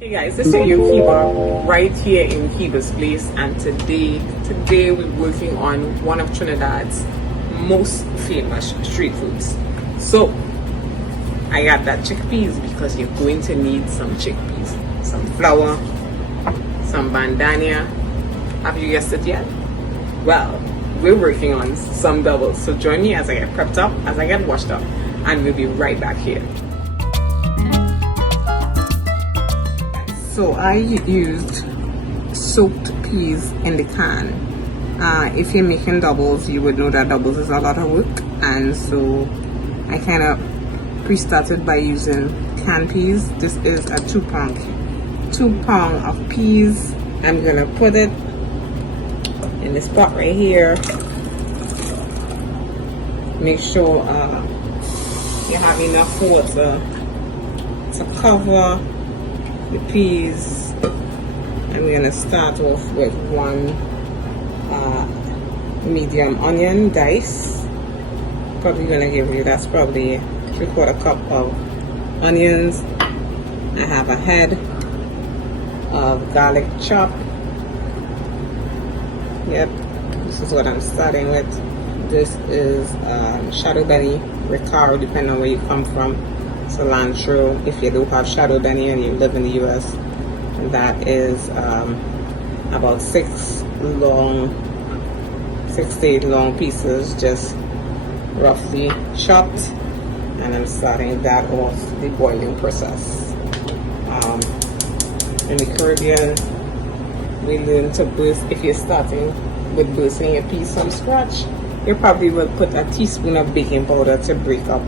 Hey guys, this is your Kiba right here in Kiba's place, and today we're working on one of Trinidad's most famous street foods. So I got that chickpeas because you're going to need some chickpeas, some flour, some bandania. Have you guessed it yet? Well, we're working on some doubles, so join me as I get prepped up, as I get washed up, and we'll be right back here. So I used soaked peas in the can. If you're making doubles, you would know that doubles is a lot of work, and so I kind of pre-started by using canned peas. This is a 2 pound of peas. I'm gonna put it in this pot right here. Make sure you have enough water to cover the peas. I'm gonna start off with one medium onion dice. Probably gonna give you, that's probably 3/4 cup of onions. I have a head of garlic chop. Yep, this is what I'm starting with. This is shadow Beni, Recaro, depending on where you come from. Cilantro, if you do have shadow Beni and you live in the US, that is about 6 to 8 long pieces, just roughly chopped, and I'm starting that off the boiling process. In the Caribbean, we learn to burst. If you're starting with bursting your peas from scratch, you probably will put a teaspoon of baking powder to break up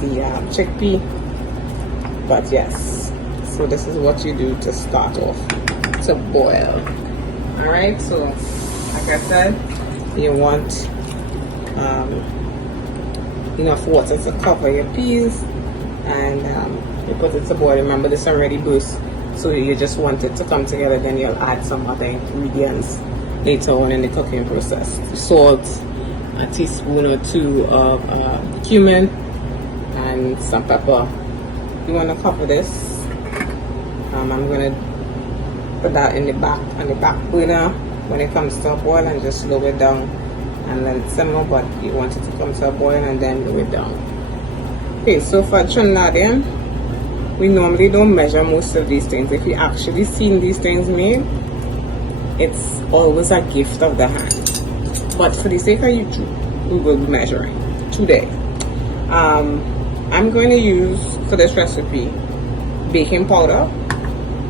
the chickpea. But yes, so this is what you do to start off to boil. All right, so like I said, you want enough water to cover your peas, and you put it to boil. Remember, this already burst, so you just want it to come together. Then you'll add some other ingredients later on in the cooking process. Salt, a teaspoon or 2 of cumin, and some pepper. You want to cover this. I'm going to put that on the back burner when it comes to a boil, and just slow it down and let it simmer, but you want it to come to a boil and then lower it down. Okay, so for Trinidadian, we normally don't measure most of these things. If you actually seen these things made, it's always a gift of the hand. But for the sake of YouTube, we will be measuring today. I'm going to use, for this recipe, baking powder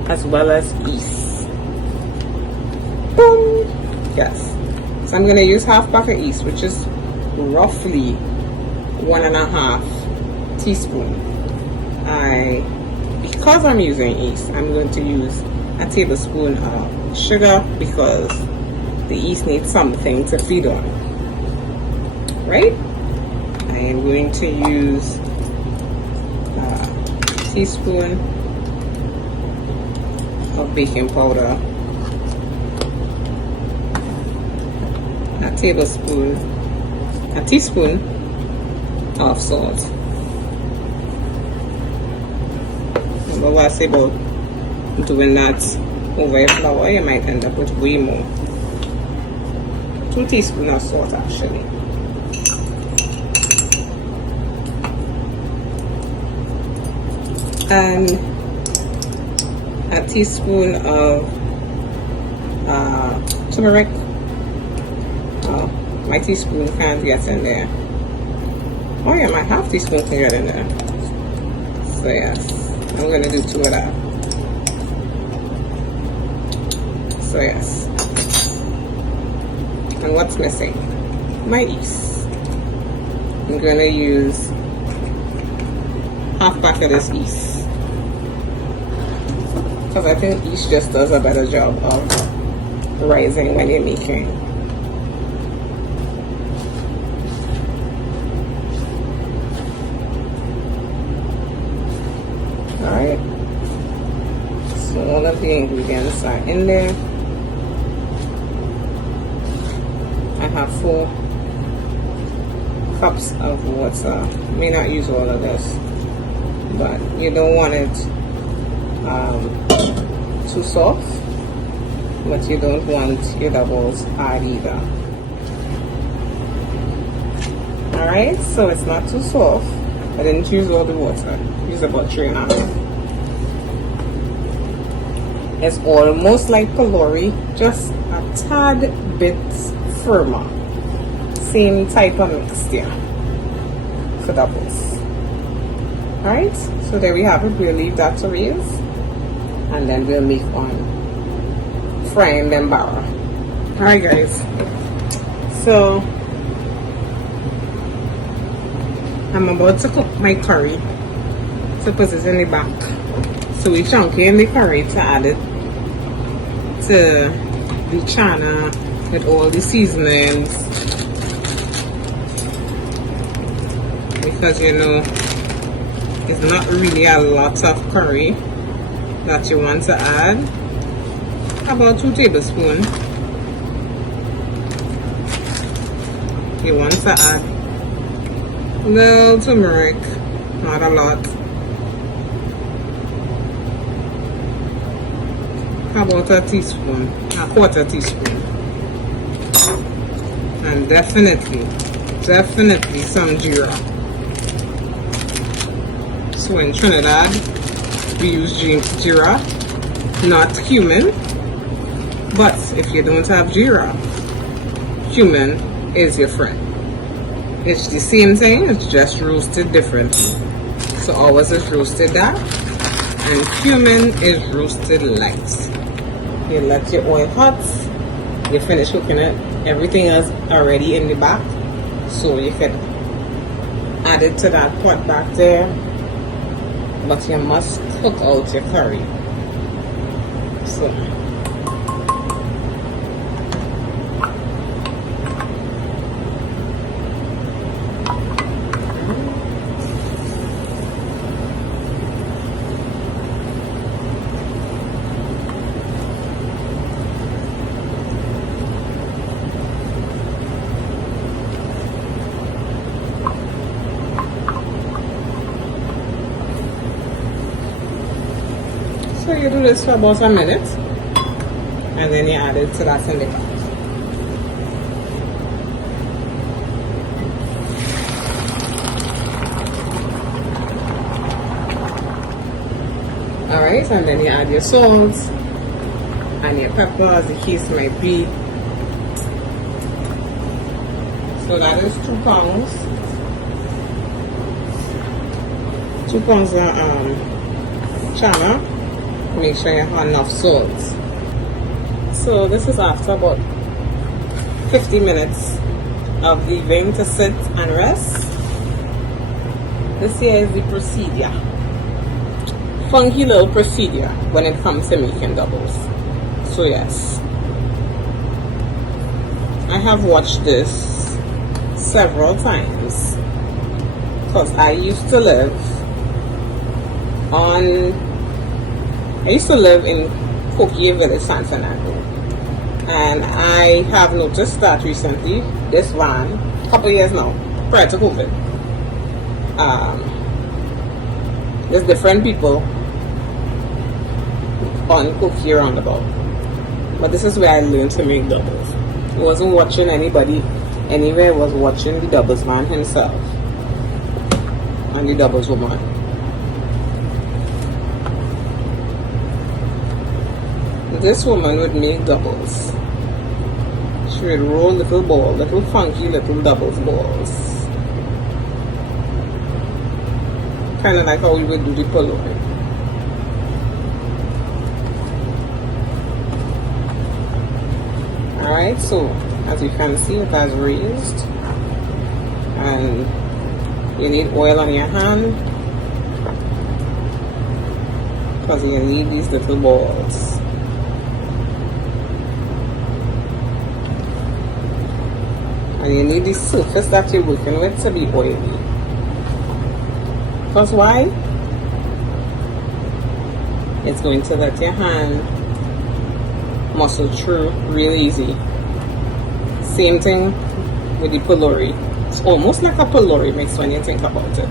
as well as yeast. Boom! Yes. So I'm going to use half pack of yeast, which is roughly 1.5 teaspoon. Because I'm using yeast, I'm going to use a tablespoon of sugar, because the yeast needs something to feed on. Right? I am going to use teaspoon of baking powder, a teaspoon of salt. Remember what I say about doing that over your flour, you might end up with way more. 2 teaspoons of salt actually. And a teaspoon of turmeric. Oh, my teaspoon can't get in there. Oh yeah, my half teaspoon can get in there. So yes, I'm going to do 2 of that. So yes. And what's missing? My yeast. I'm going to use half pack of this yeast, because I think yeast just does a better job of rising when you're making. Alright, so all of the ingredients are in there. I have 4 cups of water. May not use all of this, but you don't want it too soft, but you don't want your doubles hard either. Alright, so it's not too soft. I didn't use all the water. Use about 3.5. It's almost like pylori, just a tad bit firmer. Same type of mix there for doubles. Alright, so there we have it. We'll leave that to raise, and then we'll make on frying them Baraa. Alright guys, so I'm about to cook my curry. So put it in the back. So we chunky in the curry to add it to the chana with all the seasonings, because you know it's not really a lot of curry that you want to add. About 2 tablespoons. You want to add a little turmeric, not a lot. About a teaspoon, a quarter teaspoon. And definitely some geera. So in Trinidad we use geera, not cumin. But if you don't have geera, cumin is your friend. It's the same thing, it's just roasted differently. So ours is roasted dark and cumin is roasted light. You let your oil hot, you finish cooking it, everything is already in the back, so you can add it to that pot back there, but you must cook out your curry. So you do this for about a minute, and then you add it to that in the back. Alright, and then you add your salt and your pepper, as the case might be. So that is 2 pounds. 2 pounds of chana. Make sure you have enough salt. So this is after about 50 minutes of leaving to sit and rest. This here is the procedure. Funky little procedure when it comes to making doubles. So yes, I have watched this several times because I used to live in Coquille Village, San Fernando, and I have noticed that recently this van, a couple years now, prior to COVID, there's different people on Coquille roundabout, but this is where I learned to make doubles. I wasn't watching anybody anywhere, I was watching the doubles man himself and the doubles woman. This woman would make doubles. She would roll little ball, little funky little doubles balls. Kind of like how we would do the pylori. Alright, so as you can see, it has raised. And you need oil on your hand, because you need these little balls. And you need the surface that you're working with to be oily. Because why? It's going to let your hand muscle through real easy. Same thing with the pylori. It's almost like a pylori mix when you think about it.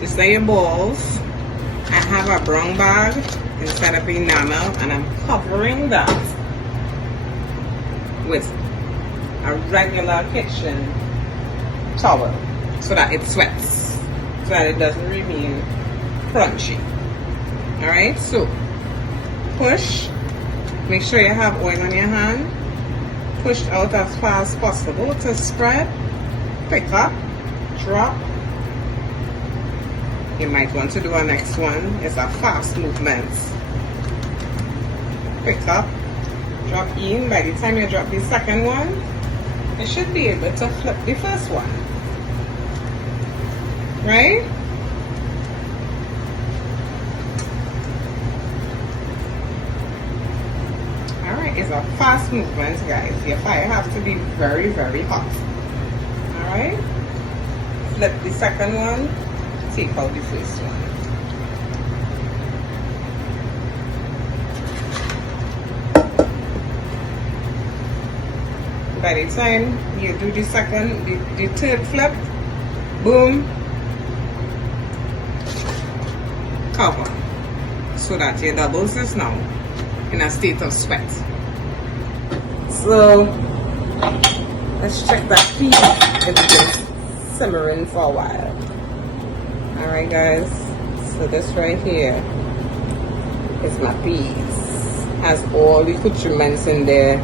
Just lay your balls I have a brown bag instead of enamel, and I'm covering that with a regular kitchen towel so that it sweats, so that it doesn't remain crunchy. Alright, so push, make sure you have oil on your hand, push out as far as possible to spread, pick up, drop. You might want to do a next one. It's a fast movement. Pick up, drop in. By the time you drop the second one, you should be able to flip the first one. Right? Alright, it's a fast movement, guys. Your fire has to be very, very hot. Alright? Flip the second one, take out the first one. By the time you do the second, the third flip, boom, cover, so that your doubles is now in a state of sweat. So let's check that peas if it is simmering for a while. Alright guys, so this right here is my peas. Has all the accoutrements in there.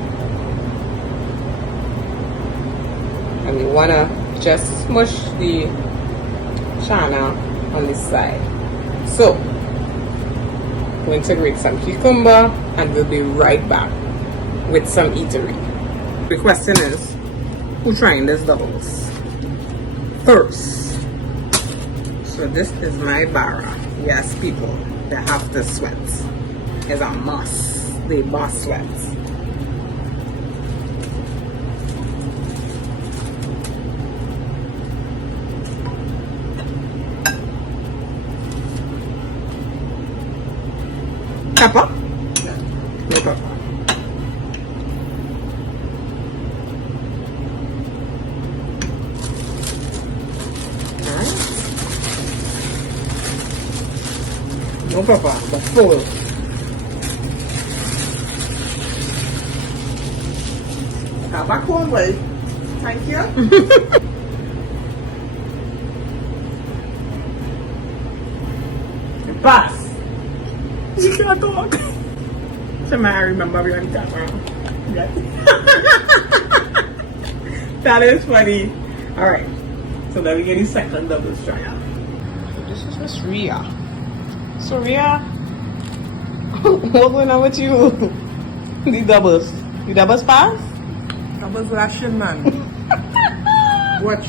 And we wanna just smush the chana on this side. So I'm going to grate some cucumber and we'll be right back with some eatery. The question is, who's trying this doubles first? So this is my Baraa. Yes, people, they have to sweat. It's a must. They must sweat. Pepper? Yeah. No pepper. Alright. No pepper, but full. Have a cold way. Thank you. Pass. You can't talk. Somehow I remember we on camera. Yeah. That is funny. Alright. So let me get the second double strand. This is Miss Rhea. So Rhea, what's going on with you? The doubles. The doubles pass? Doubles ration, man. Watch.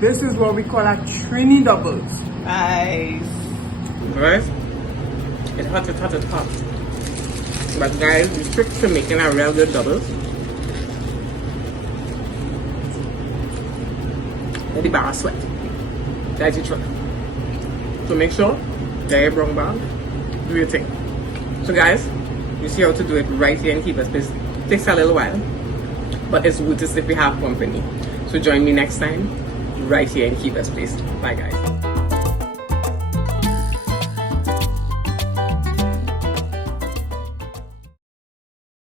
This is what we call a Trini doubles. Nice. Guys, it's hot, it's hot, it's hot. But guys, the trick to making a real good doubles, let the Baraa sweat. That's the trick. So make sure that your brown bag, do your thing. So guys, you see how to do it right here in Kiba's place. It takes a little while, but it's worth it if we have company. So join me next time right here in Kiba's place. Bye guys.